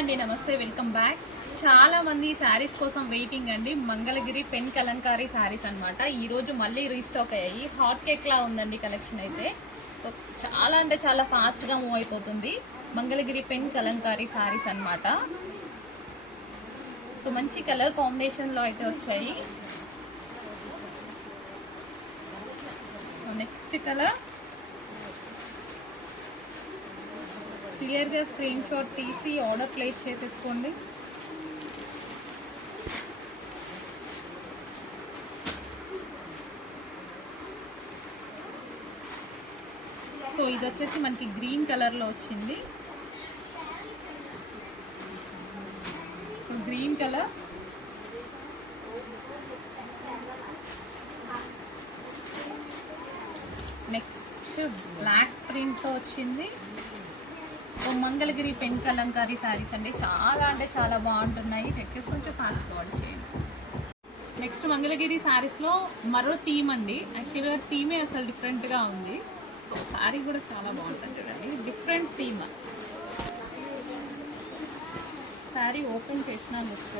అండి, నమస్తే, welcome back. చాలా మంది శారీస్ కోసం వెయిటింగ్ అండి. మంగళగిరి పెన్ కలంకారీ శారీస్ అనమాట. ఈరోజు మళ్ళీ రీస్టాక్ అయ్యాయి. హాట్ కేక్ లా ఉందండి కలెక్షన్ అయితే. సో చాలా అంటే చాలా ఫాస్ట్గా మూవ్ అయిపోతుంది. మంగళగిరి పెన్ కలంకారీ శారీస్ అనమాట. సో మంచి కలర్ కాంబినేషన్లో అయితే వచ్చాయి. నెక్స్ట్ కలర్ క్లియర్గా స్క్రీన్ షాట్ తీసి ఆర్డర్ ప్లేస్ చేసేసుకోండి. సో ఇది వచ్చేసి మనకి గ్రీన్ కలర్లో వచ్చింది. గ్రీన్ కలర్ నెక్స్ట్ బ్లాక్ ప్రింట్తో వచ్చింది. సో మంగళగిరి పెన్ కలంకారీ శారీస్ అండి. చాలా అంటే చాలా బాగుంటున్నాయి. చెక్ చేసి కొంచెం ఫాస్ట్గా ఆర్డర్ చేయండి. నెక్స్ట్ మంగళగిరి శారీస్లో మరో థీమ్ అండి. యాక్చువల్గా థీమే అసలు డిఫరెంట్గా ఉంది. సో శారీ కూడా చాలా బాగుంటుంది చూడండి. Different theme. శారీ ఓపెన్ చేసిన లుక్.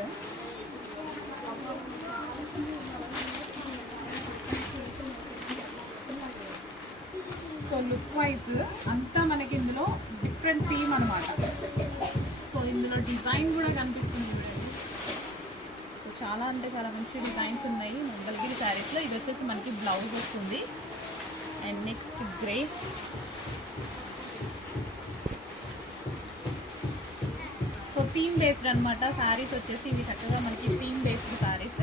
సో లుక్ వైజ్ అంతా మనకి ఇందులో డిఫరెంట్ థీమ్ అనమాట. సో ఇందులో డిజైన్ కూడా కనిపిస్తుంది చూడండి. సో చాలా అంటే చాలా మంచి డిజైన్స్ ఉన్నాయి మంగళగిరి శారీస్లో. ఇది వచ్చేసి మనకి బ్లౌజ్ వస్తుంది. And next grey. So theme based అనమాట శారీస్ వచ్చేసి. ఇవి చక్కగా మనకి థీమ్ బేస్డ్ శారీస్.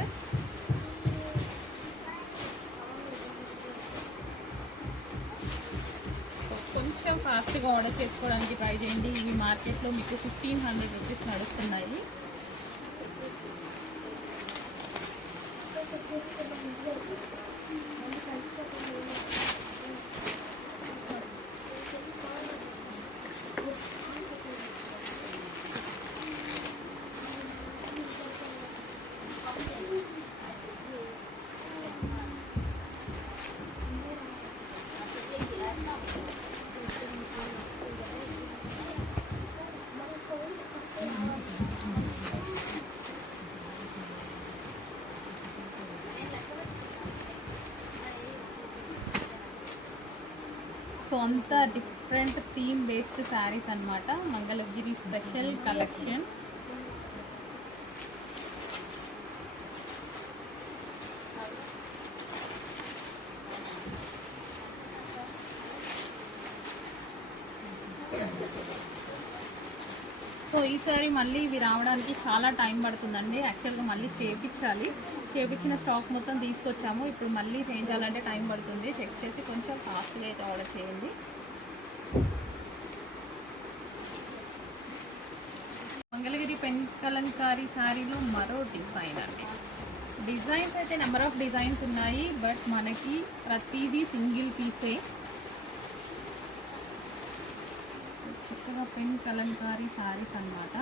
కొంచెం ఫాస్ట్గా ఆర్డర్ చేసుకోవడానికి ట్రై చేయండి. ఇవి మార్కెట్లో మీకు 1500 రూపీస్ నడుస్తున్నాయి. సో అంతా డిఫరెంట్ థీమ్ బేస్డ్ శారీస్ అనమాట. Mangalagiri special collection. సో ఈసారి మళ్ళీ ఇవి రావడానికి చాలా టైం పడుతుందండి. యాక్చువల్గా మళ్ళీ చేయించాలి. చేయించిన స్టాక్ మొత్తం తీసుకొచ్చాము. ఇప్పుడు మళ్ళీ చేయించాలంటే టైం పడుతుంది. చెక్ చేసి కొంచెం ఫాస్ట్గా అయితే ఆర్డర్ చేయండి. మంగళగిరి పెన్ కలంకారీ శారీలో మరో డిజైన్ అండి. డిజైన్స్ అయితే నెంబర్ ఆఫ్ డిజైన్స్ ఉన్నాయి. బట్ మనకి ప్రతిదీ సింగిల్ పీసే. చక్కగా పెన్ కలంకారీ శారీస్ అన్నమాట.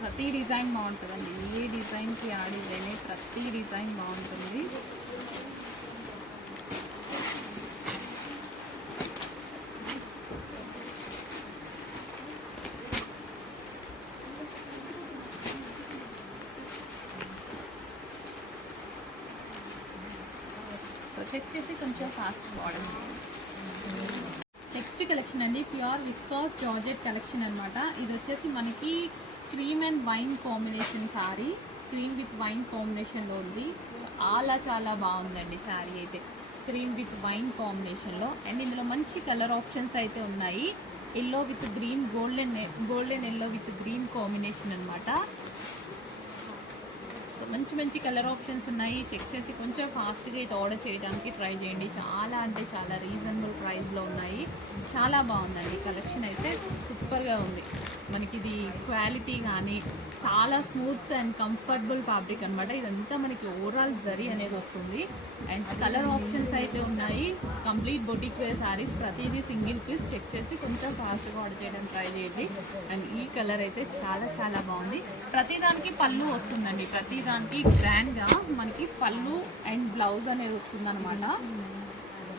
ప్రతి డిజైన్ బాగుంటుందండి. ఏ డిజైన్కి ఆ డిజైనే, ప్రతి డిజైన్ బాగుంటుంది. సో చెక్ చేసి కొంచెం ఫాస్ట్ ఆర్డర్ చేయండి. నెక్స్ట్ కలెక్షన్ అండి, ప్యూర్ విస్కాస్ జార్జెట్ కలెక్షన్ అనమాట. ఇది వచ్చేసి మనకి cream and wine combination sari. Cream with wine కాంబినేషన్లో ఉంది. చాలా చాలా బాగుందండి శారీ అయితే. క్రీమ్ విత్ వైన్ కాంబినేషన్లో. అండ్ ఇందులో మంచి కలర్ ఆప్షన్స్ అయితే ఉన్నాయి. Yellow with green, golden yellow with green combination అనమాట. సో మంచి మంచి కలర్ ఆప్షన్స్ ఉన్నాయి. చెక్ చేసి కొంచెం ఫాస్ట్గా అయితే ఆర్డర్ చేయడానికి ట్రై చేయండి. చాలా అంటే చాలా రీజనబుల్ ప్రైస్లో ఉన్నాయి. చాలా బాగుందండి కలెక్షన్ అయితే. సూపర్గా ఉంది. మనకి ఇది క్వాలిటీ కానీ చాలా స్మూత్ అండ్ కంఫర్టబుల్ ఫ్యాబ్రిక్ అనమాట. ఇదంతా మనకి ఓవరాల్ జరీ అనేది వస్తుంది. అండ్ కలర్ ఆప్షన్స్ అయితే ఉన్నాయి. Complete boutique wear saris. ప్రతిదీ సింగిల్ పీస్. చెక్ చేసి కొంచెం ఫాస్ట్గా ఆర్డర్ చేయడానికి ట్రై చేయండి. అండ్ ఈ కలర్ అయితే చాలా చాలా బాగుంది. ప్రతిదానికి పళ్ళు వస్తుందండి. ప్రతిదానికి గ్రాండ్గా మనకి పళ్ళు అండ్ బ్లౌజ్ అనేది వస్తుంది అనమాట.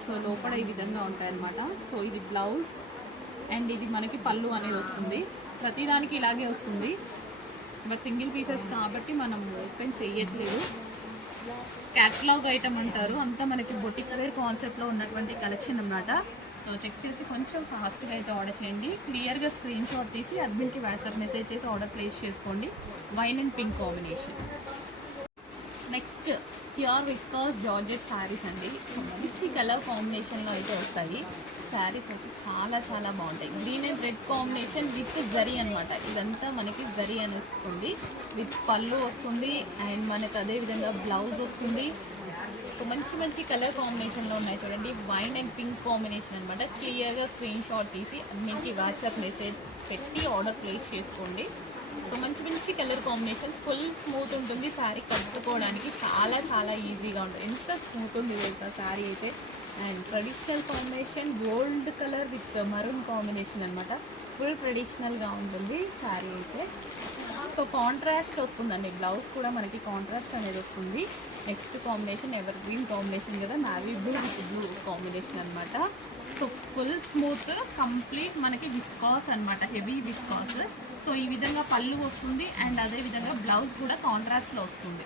సో లోపల ఈ విధంగా ఉంటాయి అన్నమాట. సో ఇది బ్లౌజ్ అండ్ ఇది మనకి పళ్ళు అనేది వస్తుంది. ప్రతిదానికి ఇలాగే వస్తుంది, బట్ సింగిల్ పీసెస్ కాబట్టి మనం ఓపెన్ చేయట్లేదు. క్యాటలాగ్ ఐటమ్ అంటారు, అంతా మనకి బొటిక్ వేర్ కాన్సెప్ట్లో ఉన్నటువంటి కలెక్షన్ అన్నమాట. సో చెక్ చేసి కొంచెం ఫాస్ట్గా అయితే ఆర్డర్ చేయండి. క్లియర్గా స్క్రీన్ షాట్ తీసి అడ్మిన్కి వాట్సాప్ మెసేజ్ చేసి ఆర్డర్ ప్లేస్ చేసుకోండి. Wine and pink combination. Next pure viscous georgette saris అండి. మంచి కలర్ కాంబినేషన్లో అయితే వస్తాయి. శారీస్ అయితే చాలా చాలా బాగుంటాయి. Green and red combination with zari అనమాట. ఇదంతా మనకి జరీ అని వస్తుంది, విత్ పళ్ళు వస్తుంది అండ్ మనకి అదేవిధంగా బ్లౌజ్ వస్తుంది. సో మంచి మంచి కలర్ కాంబినేషన్లో ఉన్నాయి చూడండి. వైన్ అండ్ పింక్ కాంబినేషన్ అనమాట. క్లియర్గా స్క్రీన్ షాట్ తీసి మంచి వాట్సాప్ మెసేజ్ పెట్టి ఆర్డర్ ప్లేస్ చేసుకోండి. సో మంచి మంచి కలర్ కాంబినేషన్, ఫుల్ స్మూత్ ఉంటుంది. శారీ కట్టుకోవడానికి చాలా చాలా ఈజీగా ఉంటుంది. ఎంత స్మూత్ ఉంది తెలుసా శారీ అయితే. And traditional combination gold colour with maroon combination అనమాట. ఫుల్ ట్రెడిషనల్గా ఉంటుంది శారీ అయితే. సో కాంట్రాస్ట్ వస్తుందండి, బ్లౌజ్ కూడా మనకి కాంట్రాస్ట్ అనేది వస్తుంది. Next combination evergreen combination కదా, navy blue with blue combination అనమాట. సో ఫుల్ స్మూత్ కంప్లీట్ మనకి విస్కాస్ అనమాట, హెవీ విస్కాస్. సో ఈ విధంగా పళ్ళు వస్తుంది అండ్ అదే విధంగా బ్లౌజ్ కూడా కాంట్రాస్ట్లో వస్తుంది.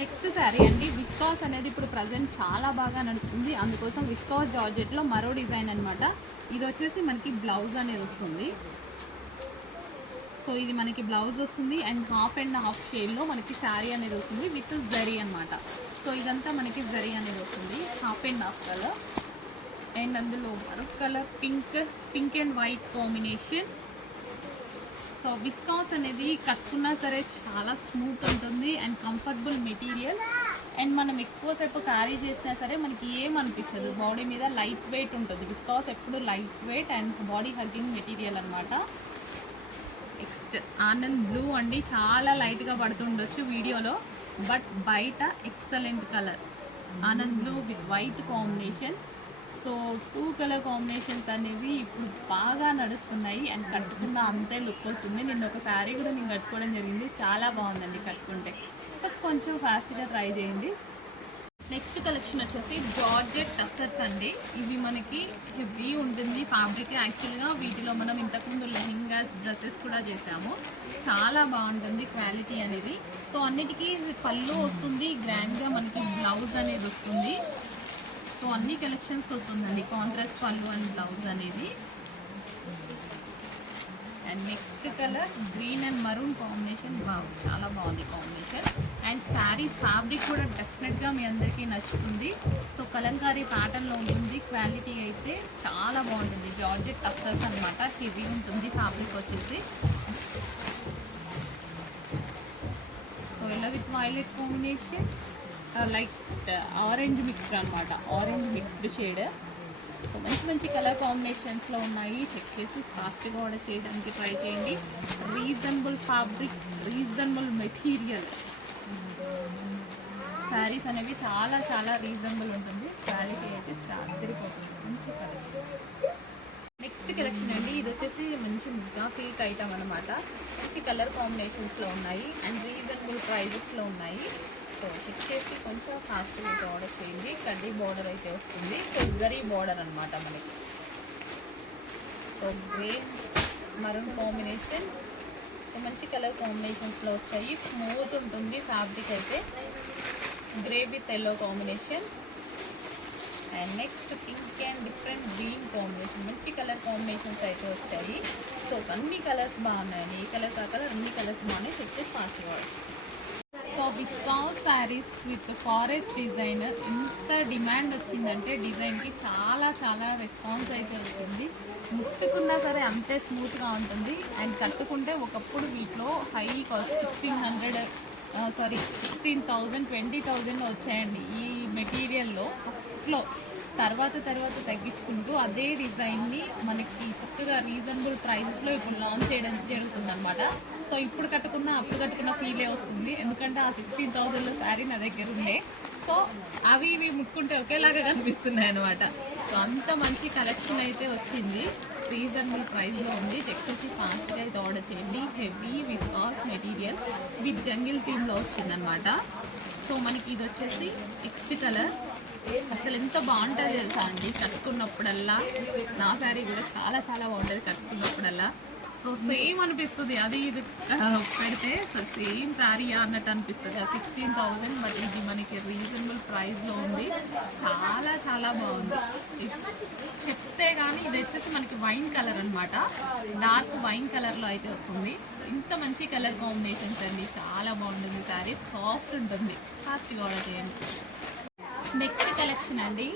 నెక్స్ట్ శారీ అండి. విస్కాస్ అనేది ఇప్పుడు ప్రజెంట్ చాలా బాగా నడుస్తుంది, అందుకోసం విస్కాస్ జార్జెట్లో మరో డిజైన్ అనమాట. ఇది వచ్చేసి మనకి బ్లౌజ్ అనేది వస్తుంది. సో ఇది మనకి బ్లౌజ్ వస్తుంది అండ్ హాఫ్ అండ్ హాఫ్ షేడ్లో మనకి శారీ అనేది వస్తుంది విత్ జరీ అనమాట. సో ఇదంతా మనకి జరీ అనేది వస్తుంది, half and half colour. And అందులో మరొక colour pink and white combination. So viscous అనేది కట్టుకున్నా సరే చాలా స్మూత్ ఉంటుంది అండ్ కంఫర్టబుల్ మెటీరియల్. అండ్ మనం ఎక్కువసేపు క్యారీ చేసినా సరే మనకి ఏమనిపించదు, బాడీ మీద లైట్ వెయిట్ ఉంటుంది. విస్కాస్ ఎప్పుడు light weight and body hugging material అనమాట. నెక్స్ట్ ఆనంద్ బ్లూ అండి. చాలా లైట్గా పడుతుండొచ్చు వీడియోలో, బట్ బయట excellent colour. Anand blue with white combination. So 2 colour combinations అనేవి ఇప్పుడు బాగా నడుస్తున్నాయి అండ్ కట్టుకున్న అంతే లుక్ వస్తుంది. నిన్న ఒక శారీ కూడా నేను కట్టుకోవడం జరిగింది, చాలా బాగుందండి కట్టుకుంటే. సో కొంచెం ఫాస్ట్గా ట్రై చేయండి. నెక్స్ట్ కలెక్షన్ వచ్చేసి జార్జెట్ టస్సర్స్ అండి. ఇవి మనకి హెవీ ఉంటుంది ఫ్యాబ్రిక్. యాక్చువల్గా వీటిలో మనం ఇంతకుముందు లెహెంగాస్ డ్రెస్సెస్ కూడా చేసాము, చాలా బాగుంటుంది క్వాలిటీ అనేది. సో అన్నిటికీ పళ్ళు వస్తుంది, గ్రాండ్గా మనకి బ్లౌజ్ అనేది వస్తుంది. సో అన్ని కలెక్షన్స్ వస్తుందండి, కాంట్రాస్ట్ పళ్ళు అండ్ బ్లౌజ్ అనేది. And next colour green and maroon combination. చాలా బాగుంది కాంబినేషన్. అండ్ శారీ ఫ్యాబ్రిక్ కూడా డెఫినెట్గా మీ అందరికీ నచ్చుతుంది. సో కలంకారీ ప్యాటర్న్లో ఉంటుంది, క్వాలిటీ అయితే చాలా బాగుంటుంది. జార్జెట్ టస్సర్స్ అనమాట, హెవీ ఉంటుంది ఫ్యాబ్రిక్ వచ్చేసి. సో ఇలా with violet combination, like orange mixed అనమాట, ఆరెంజ్ మిక్స్డ్ షేడ్. సో మంచి మంచి కలర్ కాంబినేషన్స్లో ఉన్నాయి. చెక్ చేసి ఫాస్ట్గా ఆర్డర్ చేయడానికి ట్రై చేయండి. Reasonable fabric, reasonable material. Saris అనేవి చాలా చాలా రీజనబుల్ ఉంటుంది, క్వాలిటీ అయితే చాలా తిరిగిపోతుంది. మంచి కలెక్షన్. నెక్స్ట్ కలెక్షన్ అండి. ఇది వచ్చేసి మంచి ముగ్గా సిల్క్ ఐటమ్ అనమాట. మంచి కలర్ కాంబినేషన్స్లో ఉన్నాయి అండ్ రీజనబుల్ ప్రైజెస్లో ఉన్నాయి. సో చెక్ చేసి కొంచెం ఫాస్ట్గా అయితే ఆర్డర్ చేయండి. కడ్డీ బార్డర్ అయితే వస్తుంది, సో జరీ బార్డర్ అనమాట మనకి. So grey maroon combination. So మంచి కలర్ కాంబినేషన్స్లో వచ్చాయి, స్మూత్ ఉంటుంది ఫ్యాబ్రిక్ అయితే. Grey with yellow combination. And next pink and different green combination. మంచి కలర్ కాంబినేషన్స్ అయితే వచ్చాయి. సో అన్ని కలర్స్ బాగున్నాయండి, ఏ కలర్ కాకలర్ అన్ని కలర్స్ బాగున్నాయి. చెక్ చేసి ఫాస్ట్గా order. So viscous saris with forest design ఎంత డిమాండ్ వచ్చిందంటే డిజైన్కి చాలా చాలా రెస్పాన్స్ అయితే వచ్చింది. ముట్టుకున్నా సరే అంతే స్మూత్గా ఉంటుంది అండ్ కట్టుకుంటే ఒకప్పుడు వీటిలో హై కాస్ట్ 1600 16,000 20,000 వచ్చాయండి ఈ మెటీరియల్లో ఫస్ట్లో. తర్వాత తగ్గించుకుంటూ అదే డిజైన్ని మనకి చక్కగా రీజనబుల్ ప్రైజెస్లో ఇప్పుడు లాంచ్ చేయడం జరుగుతుందన్నమాట. సో ఇప్పుడు అప్పుడు కట్టుకున్న ఫీలే వస్తుంది, ఎందుకంటే ఆ 16,000లో శారీ నా దగ్గర ఉండే. సో అవి ఇవి ముట్టుకుంటే ఒకేలాగా కనిపిస్తున్నాయి అనమాట. సో అంత మంచి కలెక్షన్ అయితే వచ్చింది, రీజనబుల్ ప్రైస్లో ఉంది. చెక్ చేసి ఫాస్ట్గా అయితే ఆర్డర్ చేయండి. Heavy viscose material with jungle థీమ్లో వచ్చిందనమాట. సో మనకి ఇది వచ్చేసి నెక్స్ట్ కలర్ అసలు ఎంత బాగుంటుంది తెలుసా అండి కట్టుకున్నప్పుడల్లా. నా శారీ కూడా చాలా చాలా బాగుంటుంది కట్టుకున్నప్పుడల్లా. సో సేమ్ అనిపిస్తుంది అది ఇది పెడితే సో సేమ్ శారీ అన్నట్టు అనిపిస్తుంది. 16,000 బట్ ఇది మనకి రీజనబుల్ ప్రైస్లో ఉంది. చాలా చాలా బాగుంది. చెప్తే కానీ ఇది వచ్చేసి మనకి వైన్ కలర్ అనమాట. డార్క్ వైన్ కలర్లో అయితే వస్తుంది. సో ఇంత మంచి కలర్ కాంబినేషన్స్ అండి. చాలా బాగుంటుంది శారీ. సాఫ్ట్ ఉంటుంది. ఫాస్ట్గా ఆర్డర్ చేయండి. నెక్స్ట్ కలెక్షన్ అండి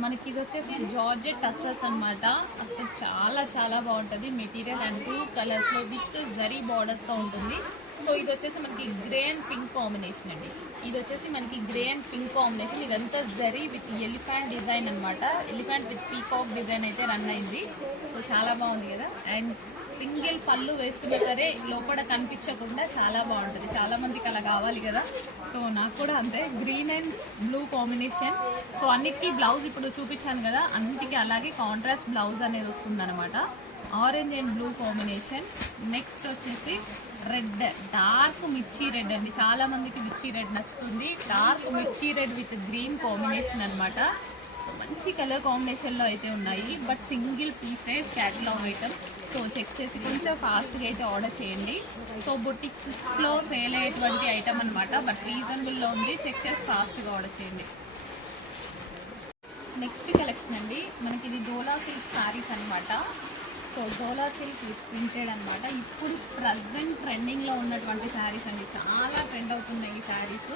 మనకి ఇది వచ్చేసి జార్జెట్ టస్సర్స్ అనమాట. అసలు చాలా చాలా బాగుంటుంది మెటీరియల్. అండ్ 2 కలర్స్లో విత్ జరీ బార్డర్స్తో ఉంటుంది. సో ఇది వచ్చేసి మనకి గ్రే అండ్ పింక్ కాంబినేషన్ అండి. ఇది వచ్చేసి మనకి గ్రే అండ్ పింక్ కాంబినేషన్. ఇదంతా జరీ విత్ ఎలిఫెంట్ డిజైన్ అనమాట. ఎలిఫెంట్ విత్ పీకాక్ డిజైన్ అయితే రన్ అయింది. సో చాలా బాగుంది కదా. అండ్ సింగిల్ పళ్ళు వేసుకున్నా సరే లోపల కనిపించకుండా చాలా బాగుంటుంది. చాలా మందికి అలా కావాలి కదా. సో నాకు కూడా అంతే. Green and blue combination. So అన్నిటికీ బ్లౌజ్ ఇప్పుడు చూపించాను కదా, అన్నిటికీ అలాగే కాంట్రాస్ట్ బ్లౌజ్ అనేది వస్తుందన్నమాట. Orange and blue combination. Next వచ్చేసి రెడ్, డార్క్ మిర్చి రెడ్ అండి. చాలా మందికి మిర్చి రెడ్ నచ్చుతుంది. డార్క్ మిర్చి రెడ్ విత్ గ్రీన్ కాంబినేషన్ అనమాట. మంచి కలర్ కాంబినేషన్లో అయితే ఉన్నాయి. But single pieces catalogue item. So check చేసి కొంచెం ఫాస్ట్గా అయితే ఆర్డర్ చేయండి. సో బుటిక్స్లో సేల్ అయ్యేటువంటి ఐటమ్ అనమాట. బట్ రీజనబుల్లో ఉంది. చెక్ చేసి ఫాస్ట్గా ఆర్డర్ చేయండి. నెక్స్ట్ కలెక్షన్ అండి మనకి ఇది డోలా సిల్క్ శారీస్ అనమాట. So dola silk with printed అనమాట. ఇప్పుడు ప్రజెంట్ ట్రెండింగ్లో ఉన్నటువంటి శారీస్ అండి. చాలా ట్రెండ్ అవుతున్నాయి ఈ శారీస్.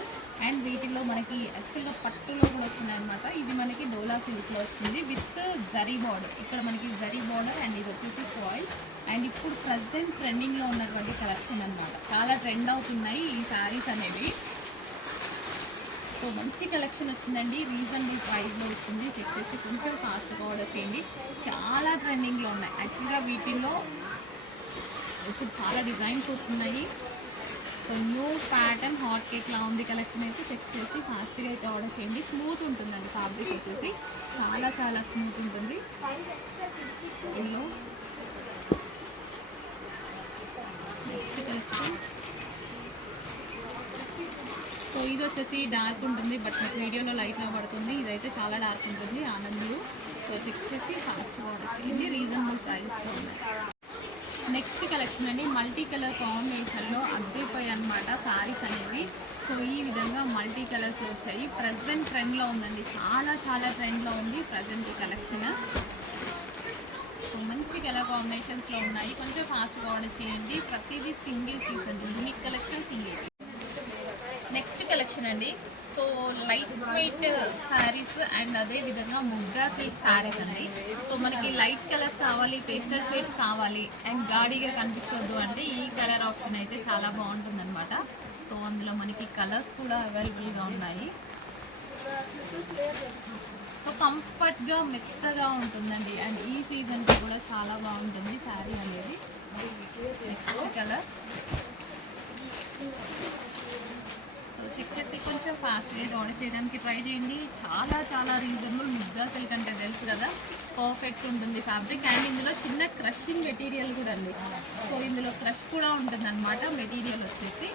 అండ్ వీటిల్లో మనకి యాక్చువల్గా పట్టులో కూడా వస్తున్నాయి అనమాట. ఇది మనకి డోలా సిల్క్లో వస్తుంది విత్ జరీ బార్డర్. ఇక్కడ మనకి జరీ బార్డర్ అండ్ ఇది వచ్చేసి ఫాయిల్. అండ్ ఇప్పుడు ప్రజెంట్ ట్రెండింగ్లో ఉన్నటువంటి కలెక్షన్ అనమాట. చాలా ట్రెండ్ అవుతున్నాయి ఈ శారీస్ అనేవి. సో మంచి కలెక్షన్ వచ్చిందండి. రీజనబుల్ ప్రైస్లో వస్తుంది. చెక్ చేసి కొంచెం ఫాస్ట్గా ఆర్డర్ చేయండి. చాలా ట్రెండింగ్లో ఉన్నాయి. యాక్చువల్గా వీటిల్లో ఇప్పుడు చాలా డిజైన్స్ వస్తున్నాయి. సో న్యూ ప్యాటర్న్ హాట్ కేక్లా ఉంది కలెక్షన్ అయితే. చెక్ చేసి ఫాస్ట్గా అయితే ఆర్డర్ చేయండి. స్మూత్ ఉంటుందండి ఫ్యాబ్రిక్ వచ్చేసి. చాలా చాలా స్మూత్ ఉంటుంది. ఇందులో నెక్స్ట్ కలెక్షన్. సో ఇది వచ్చేసి డార్క్ ఉంటుంది బట్ నాకు వీడియోలో లైట్గా పడుతుంది. ఇదైతే చాలా డార్క్ ఉంటుంది. ఆనంద్. సో చెక్ చేసి ఫాస్ట్గా ఆర్డర్ చేయండి. రీజనబుల్ ప్రైస్లో ఉన్నాయి. నెక్స్ట్ కలెక్షన్ అండి మల్టీ కలర్ కాంబినేషన్లో అద్దెపోయి అనమాట శారీస్ అనేవి. సో ఈ విధంగా మల్టీ కలర్స్ వచ్చాయి. ప్రజెంట్ ట్రెండ్లో ఉందండి. చాలా చాలా ట్రెండ్లో ఉంది ప్రజెంట్ ఈ కలెక్షన్. సో మంచి కలర్ కాంబినేషన్స్లో ఉన్నాయి. కొంచెం ఫాస్ట్గా ఆర్డర్ చేయండి. ప్రతిదీ సింగిల్ పీస్ అండి. Unique collection single piece. Next collection అండి. So light weight saris and అదే విధంగా ముగ్గా సిల్క్ శారీస్ అండి. సో మనకి లైట్ కలర్స్ కావాలి, పేస్టల్ షేడ్స్ కావాలి అండ్ గాడిగా కనిపించవద్దు అంటే ఈ కలర్ ఆప్షన్ అయితే చాలా బాగుంటుంది అనమాట. సో అందులో మనకి కలర్స్ కూడా అవైలబుల్గా ఉన్నాయి. సో కంఫర్ట్గా మెత్తగా ఉంటుందండి. అండ్ ఈ సీజన్కి కూడా చాలా బాగుంటుంది శారీ అనేది. Next colour. సో చెక్ చేసి కొంచెం ఫాస్ట్గా ఆర్డర్ చేయడానికి ట్రై చేయండి. చాలా చాలా రీజనబుల్. ముగ్గా సిల్క్ అంటే తెలుసు కదా, పర్ఫెక్ట్ ఉంటుంది ఫ్యాబ్రిక్. అండ్ ఇందులో చిన్న క్రషింగ్ మెటీరియల్ కూడా అండి. సో ఇందులో క్రష్ కూడా ఉంటుంది అనమాట. మెటీరియల్ వచ్చేసి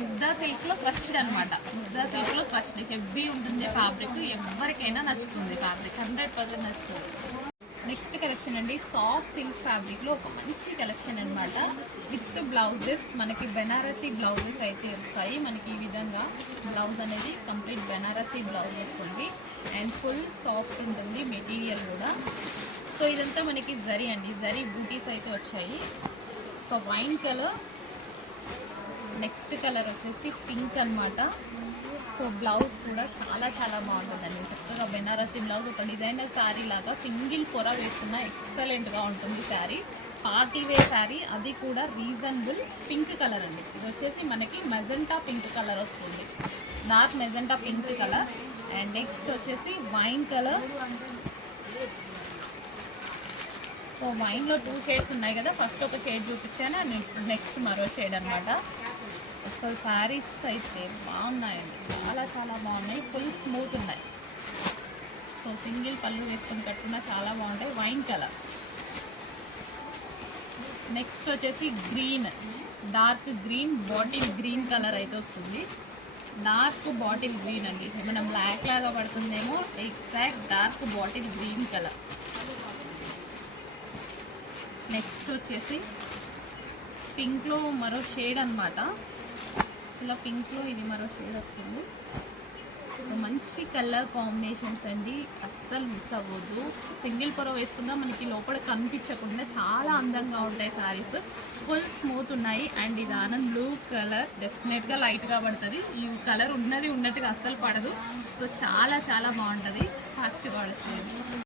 ముగ్దా సిల్క్లో క్రష్డ్ అనమాట. ముగ్దా సిల్క్లో క్రష్డ్ హెవీ ఉంటుంది ఫ్యాబ్రిక్. ఎవరికైనా నచ్చుతుంది ఫ్యాబ్రిక్. 100% నచ్చుతుంది. నెక్స్ట్ కలెక్షన్ అండి సాఫ్ట్ సిల్క్ ఫ్యాబ్రిక్లో ఒక మంచి కలెక్షన్ అనమాట. విత్ బ్లౌజెస్ మనకి బెనారసీ బ్లౌజెస్ అయితే వస్తాయి. మనకి ఈ విధంగా బ్లౌజ్ అనేది కంప్లీట్ బెనారసీ బ్లౌజ్ వస్తుంది. అండ్ ఫుల్ సాఫ్ట్ ఉంటుంది మెటీరియల్ కూడా. సో ఇదంతా మనకి జరీ అండి. జరీ బూటీస్ అయితే వచ్చాయి. So wine colour. Next colour వచ్చేసి పింక్ అనమాట. సో బ్లౌజ్ కూడా చాలా చాలా బాగుంటుందండి. చక్కగా బెనారసీ బ్లౌజ్ ఒక డిజైనర్ శారీ లాగా సింగిల్ పొర వేసుకున్న ఎక్సలెంట్గా ఉంటుంది శారీ. పార్టీ వేర్ శారీ, అది కూడా రీజనబుల్. పింక్ కలర్ అండి. ఇది వచ్చేసి మనకి మెజెంటా పింక్ కలర్ వస్తుంది. Dark magenta pink colour. And next వచ్చేసి వైన్ కలర్. సో వైన్లో 2 షేడ్స్ ఉన్నాయి కదా. ఫస్ట్ ఒక షేడ్ చూపించాను అండ్ నెక్స్ట్ మరో షేడ్ అనమాట. అసలు శారీస్ అయితే బాగున్నాయండి. చాలా చాలా బాగున్నాయి. ఫుల్ స్మూత్ ఉన్నాయి. సో సింగిల్ పళ్ళు వేసుకొని కట్టుకున్నా చాలా బాగుంటాయి. Wine colour. నెక్స్ట్ వచ్చేసి green, dark green, bottle green colour అయితే వస్తుంది. డార్క్ బాటిల్ గ్రీన్ అండి, మనం బ్లాక్ లాగా పడుతుందేమో, exact dark bottle green colour. Next వచ్చేసి పింక్లో మరో షేడ్ అనమాట. ఇలా పింక్లో ఇది మరో షేడ్ వస్తుంది. మంచి కలర్ కాంబినేషన్స్ అండి, అస్సలు మిస్ అవ్వద్దు. సింగిల్ పొర వేసుకున్నా మనకి లోపల కనిపించకుండా చాలా అందంగా ఉంటాయి శారీస్. ఫుల్ స్మూత్ ఉన్నాయి. అండ్ ఇది ఆనంద్ బ్లూ కలర్, డెఫినెట్గా లైట్గా పడుతుంది. ఈ కలర్ ఉన్నది ఉన్నట్టుగా అస్సలు పడదు. సో చాలా చాలా బాగుంటుంది. ఫాస్ట్గా ఆర్డర్ చేయండి.